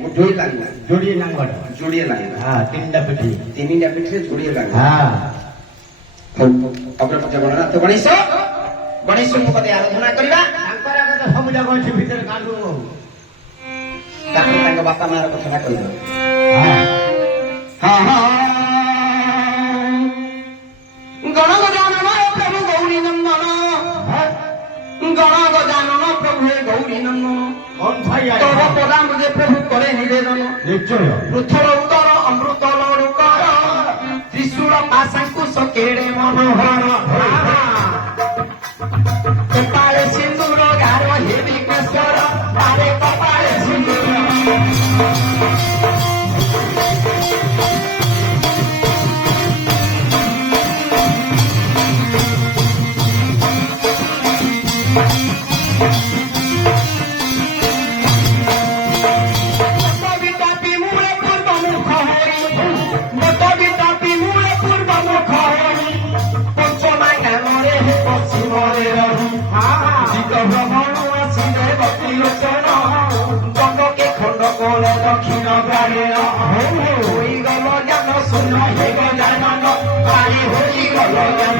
जोड़िए लांगड़ हाँ तीनटा पिठी जोड़िए लांगड़ हाँ अपने पक्ष गणना तो गणेश गणेश मुखते आराधना करबा सब जाक अच्छे भीतर काढू ताको बापा मार कथा कहिदो हाँ हाँ गण गजानन प्रभु गौरी नंदन गण गजानन प्रभु गौरी नंदन तोर पदा मुझे प्रभु करे निवेदन निश्चय पृथ्वर उदर अमृत लोकर त्रिशूल पाशंकुश केड़े मनोहर कपाले सिंदूर गार हेवी केशर तारे कपाले सिंदूर दक्षिण ग्रामीण होई गल ज्ञान शून्य हे गजानन पाई होई गल ज्ञान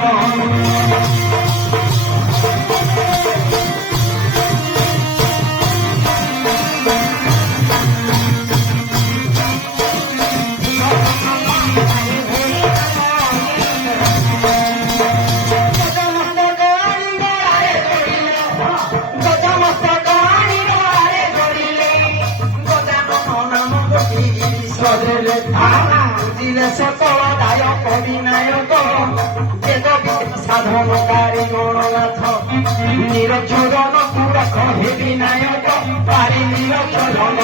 सकल दायक विनायक वेद साधनकारी गणनाथ निरक्षरन पुरख हे विनायक पारि निरक्षरन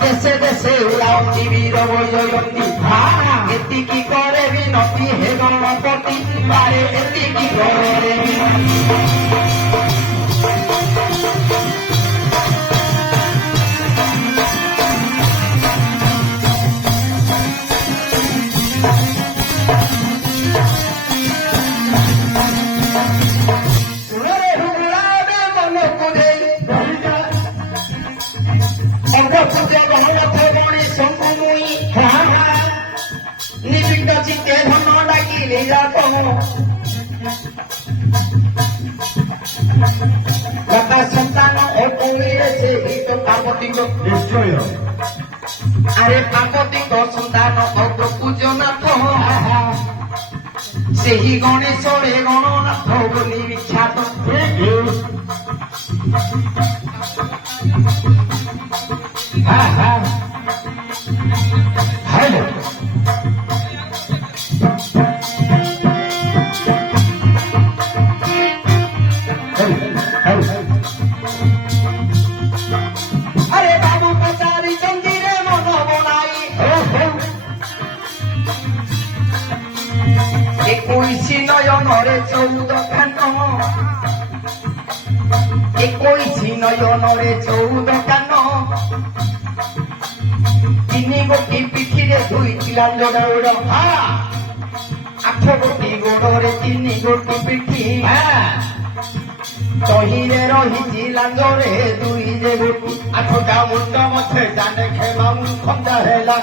देशे देशे उड़ाउती वीर बजयती एतिकी करे विनती हे गणपति पारे एतिकी करे चित्ते धन डाकिले लता संतान से हित पार्वती निश्चय अरे पार्वती संतान अग्र पूजनाथ से ही गणेश रे गणनाथ बोली विख्यात हेलो अरे बाबू पचारी चंदीरे मन बनाई 21 नयनरे 14 कान 21 नयनरे 14 कान 3 गोटी पिठीरे 2 किलांज दौड़ 8 गोटी गोड़रे 3 गोटी पिठी तहिरे रही लांजरे 2 जे गोटी 8टा मुंड मथे जाने खेमा मुखंदा हेला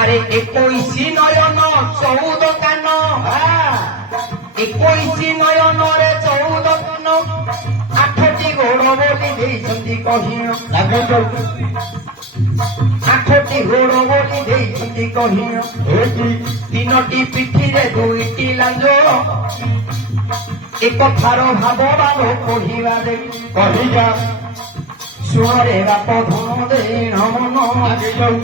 अरे 21 नयन 14 कान 21 नयनरे 14 कान 8टी गोड़ बोली देइछंती कहियो 8टी गोड़ बोली देइछंती कहियो 3टी पिठीरे 2टी लांज एक थार भाववान कहिबा दे कहिजा सुरे बाप धन दे मन आगे जाऊ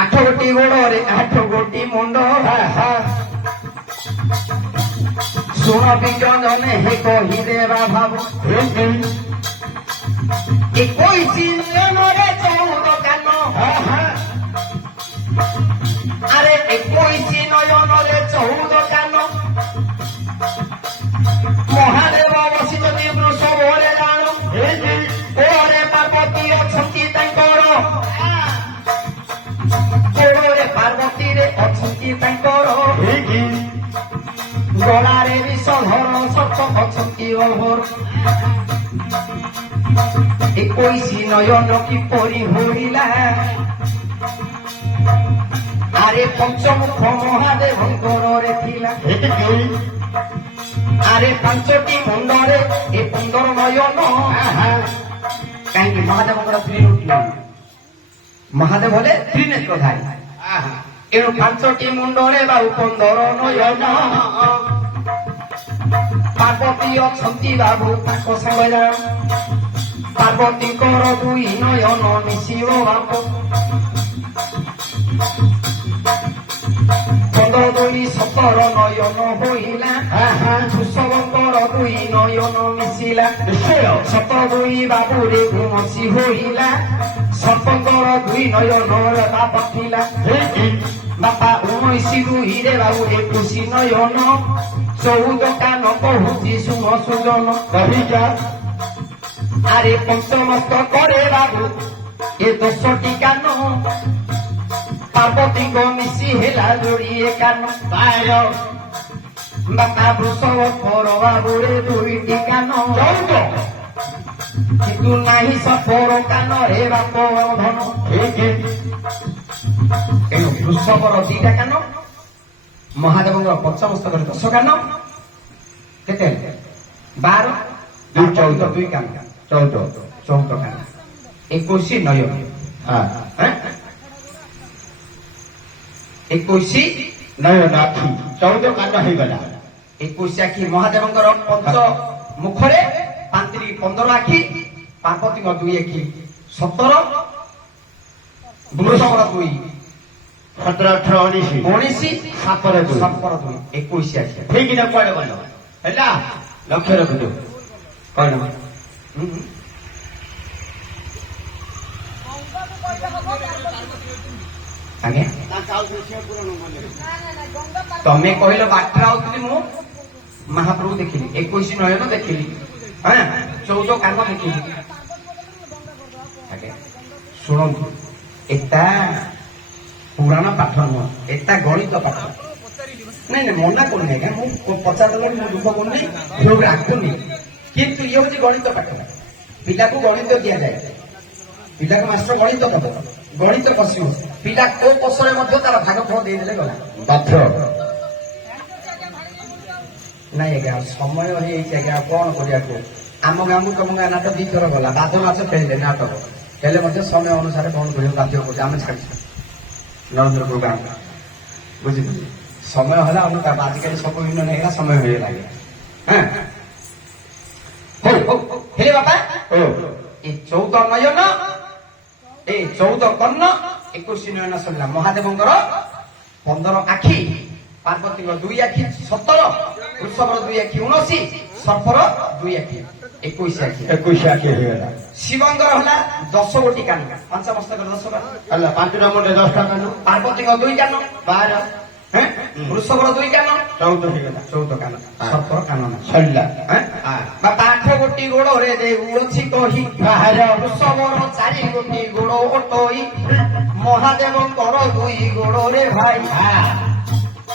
8 गोटी गोड़े 8 गोटी मुंड ଶୁଣ ବିଜ୍ଞାନେ ହେ କହିଦେବା ଭାବ 21 ନୟନରେ 14 କାନ আরে 21 নয়নরে 14 কান মহাদেব বসিଛନ୍ତି বৃষভରେ ଜାଣ କୋଳରେ ପାର୍ବତୀ ଅଛନ୍ତି ତାଙ୍କର କୋଳରେ ପାର୍ବତୀରେ ଅଛନ୍ତି ତାଙ୍କର ଗଳାରେ ବିଷଧର ସତ ଅଛନ୍ତି ଅଘୋର 21 ନୟନ କିପରି ହୋଇଲା আরে পঞ্চমুখ মহাদেবঙ্করে ଥିଲା আরে ପାଞ୍ଚଟି ମୁଣ୍ଡରେ ଏ 15 ନୟନ କାହିଁକି ମହାଦେବଙ୍କର ତ୍ରିଲୋକି ମହାଦେବ ହେଲେ ତ୍ରିନେତ୍ରଧାରୀ ଏଣୁ 5ଟି ମୁଣ୍ଡରେ ବା 15 ନୟନ ପାର୍ବତୀ ଅଛନ୍ତି ବାବୁ ତାଙ୍କ ସାଙ୍ଗରେ ପାର୍ବତୀଙ୍କର 2 ନୟନ ମିଶିବ ବାପ 15 2 17 ନୟନ ହୋଇଲା ବୃଷଭଙ୍କର 2 ନୟନ ମିଶିଲା 17 2 ବାବୁରେ ଘୁମସି ହୋଇଲା ସର୍ପଙ୍କର 2 ନୟନର ବାପ ଥିଲା ବାପା 19 2ରେ ବାବୁ 21 ନୟନ 14 କାନ କହୁଛି ଶୁଣ ସୁଜନ କହିଯା ଆରେ ପଞ୍ଚମସ୍ତ କରେ ବାବୁ ଏ 10ଟି କାନ পার্বতীঙ্গ মিশি হেলা জড়িয়ে কান বাপা বৃষভ পর বাবুরে 2টি কান কিন্তু নাহি সপর কান রে বাপ ধন এণু বৃষভর 2টা কান মহাদেবঙ্কর পঞ্চমস্তকরে 10 কান কেতে 12 14 2 কান 14 কান 21 নয়ন 21 নয়ন আখি 14 কাণ্ড হইগলা 21 আখি মহাদেবঙ্কর পঞ্চ মুখরে 15 আখি পার্বতীঙ্কর 2 আখি 17 বৃষভর 2 17 18 19 সাপরে 2 21 আখি ঠিক না পড়ে বলো ହେଲା লক্ষ্য ରଖିଛୁ କହିଲ ଆଜ୍ଞା ତମେ କହିଲ ବାଟରେ ଆଉଥିଲି ମୁଁ ମହାପ୍ରଭୁ ଦେଖିଲି 21 ନୟନ ଦେଖିଲି 14 କାନ ଦେଖିଲି ଆଜ୍ଞା ଶୁଣନ୍ତୁ ଏଟା ପୁରାଣ ପାଠ ନୁହଁ ଏଟା ଗଣିତ ପାଠ ନାଇଁ ନାଇଁ ମନା କରୁନି ଆଜ୍ଞା ମୁଁ ପଚାରିଦେଲେ ମୁଁ ଦୁଃଖ କରୁନି ରାଖୁନି କିନ୍ତୁ ଇଏ ହଉଛି ଗଣିତ ପାଠ ପିଲାକୁ ଗଣିତ ଦିଆଯାଏ ପିଲାକୁ ମାଷ୍ଟର ଗଣିତ ଦବ ଗଣିତ କଷିବ ପିଲା କୋଉ କୋଷରେ ମଧ୍ୟ ତାର ଭାଗ ଫଳ ଦେଇଦେଲେ ଗଲା ଦକ୍ଷ ନାଇଁ ଆଜ୍ଞା ସମୟ ହେଇଯାଇଛି ଆଜ୍ଞା କଣ କରିବାକୁ ଆମ ଗାଁକୁ ତମ ଗାଁ ନାଟ 2 ଥର ଗଲା ବାଦ ମାଛ ଖେଳିଲେ ନାଟକ ହେଲେ ମଧ୍ୟ ସମୟ ଅନୁସାରେ କଣ କରିବାକୁ ବାଧ୍ୟ କରୁଛି ଆମେ ଛାଡ଼ିଛୁ ନରେନ୍ଦ୍ରପୁର ଗାଁ ବୁଝିଲି ସମୟ ହେଲା ଆମ ଆଜିକାଲି ସବୁ ବିଭିନ୍ନ ହେଇଗଲା ସମୟ ହେଇଗଲା ହଉ ହେଲେ ବାପା ଏ 14 ନୟନ ଏ 14 କର୍ଣ୍ଣ 21 ନୟନ ସରିଲା ମହାଦେବଙ୍କର 15 ଆଖି ପାର୍ବତୀଙ୍କ 2 ଆଖି 17 ବୃଷଭର 2 ଆଖି 19 ସର୍ପର 2 ଆଖି 21 ଆଖି 21 ଆଖି ହେଇଗଲା ଶିବଙ୍କର ହେଲା 10 ଗୋଟି କାନ ପଞ୍ଚମସ୍ତକର 10 କାନ ହେଲା 5ଟା ମୁଣ୍ଡରେ 10ଟା କାନ ପାର୍ବତୀଙ୍କ 2 କାନ 12 ବୃଷଭର 2 କାନ 14 ହେଇଗଲା 14 କାନ ସର୍ପର କାନ ସରିଲା ବାପା 8 ଗୋଟି ଗୋଡରେ ଦେଉଅଛି କହି ବାହାର ବୃଷଭର 4 ଗୋଟି ଗୋଡ ଓଟୋଇ ମହାଦେବଙ୍କର 2 ଗୋଡରେ ଭାଇ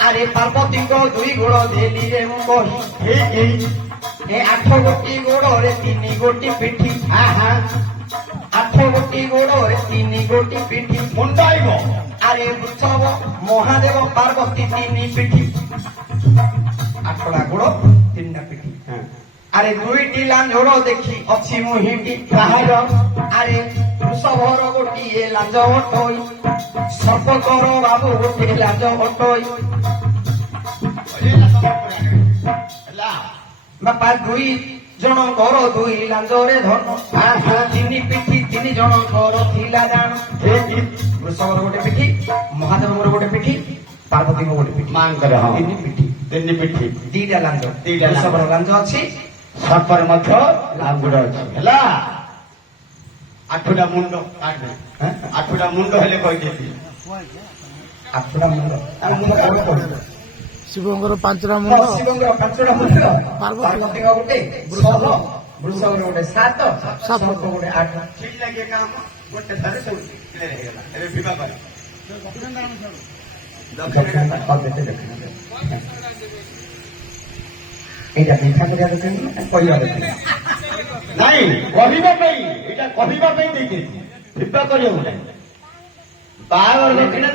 ଆରେ ପାର୍ବତୀଙ୍କ 2 ଗୋଡ ଦେଲିରେ ମୁଁ କହି ଏ 8 ଗୋଟି ଗୋଡରେ 3 ଗୋଟି ପିଠି 8 ଗୋଟି ଗୋଡରେ 3 ଗୋଟି ପିଠି ମୁଣ୍ଡାଇବ আরে বৃষভ মহাদেব পার্বতী 3 পিঠি 8টা গোড় 3টা পিঠি আরে 2টি লাঞ্জড় দেখি অছি মুহিটি কাহার আরে বৃষভর গোটিয়ে লাঞ্জ অটই সর্পকর বাবু গোটিয়ে লাঞ্জ অটই বাপা 2 ଜଣଙ୍କର 2 ଲାଞ୍ଜରେ ଧନ 3 ପିଠି 3 ଜଣଙ୍କର ଥିଲା ଜାଣ ବୃଷଭର ଗୋଟେ ପିଠି ମହାଦେବଙ୍କର ଗୋଟେ ପିଠି ପାର୍ବତୀଙ୍କ ଗୋଟେ ପିଠି ମାଙ୍କର 3 ପିଠି ତିନି ପିଠି ଦିଟା ଲାଞ୍ଜ ଦିଟା ଲାଞ୍ଜ। ବୃଷଭର ଲାଞ୍ଜ ଅଛି ସର୍ପର ମଧ୍ୟ ଲାଙ୍ଗୁଡ ଅଛି ହେଲା ଆଠଟା ମୁଣ୍ଡ କାଢେ ଆଠଟା ମୁଣ୍ଡ ହେଲେ କହିଦେବି ଆଠଟା ମୁଣ୍ଡ ତା ମୁଣ୍ଡ କାହାକୁ କହିବ? ଶିବଙ୍କର ପାଞ୍ଚଟା ମୁଣ୍ଡ ଶିବଙ୍କର ପାଞ୍ଚଟା ମୁଣ୍ଡ ପାର୍ବତୀ। ପାର୍ବତୀଙ୍କ ଗୋଟେ ବୃଷଭର ଗୋଟେ ସାତ ସର୍ପ ଗୋଟେ ଆଠ ଠିକ ଲାଗେ କାମ ଗୋଟେ ଥରେ ସବୁ clear ହେଇଗଲା ଏବେ ବିବାହ କରେ ଏଇଟା ମିଠା କରିବା ଦରକାର ନା କହିବା ଦରକାର? ନାଇଁ କହିବା ପାଇଁ ଏଇଟା କହିବା ପାଇଁ ଦେଇଦେଇଛି ବିବାହ କରିବାକୁ ନାହିଁ ବାହାଘର ଦକ୍ଷିଣା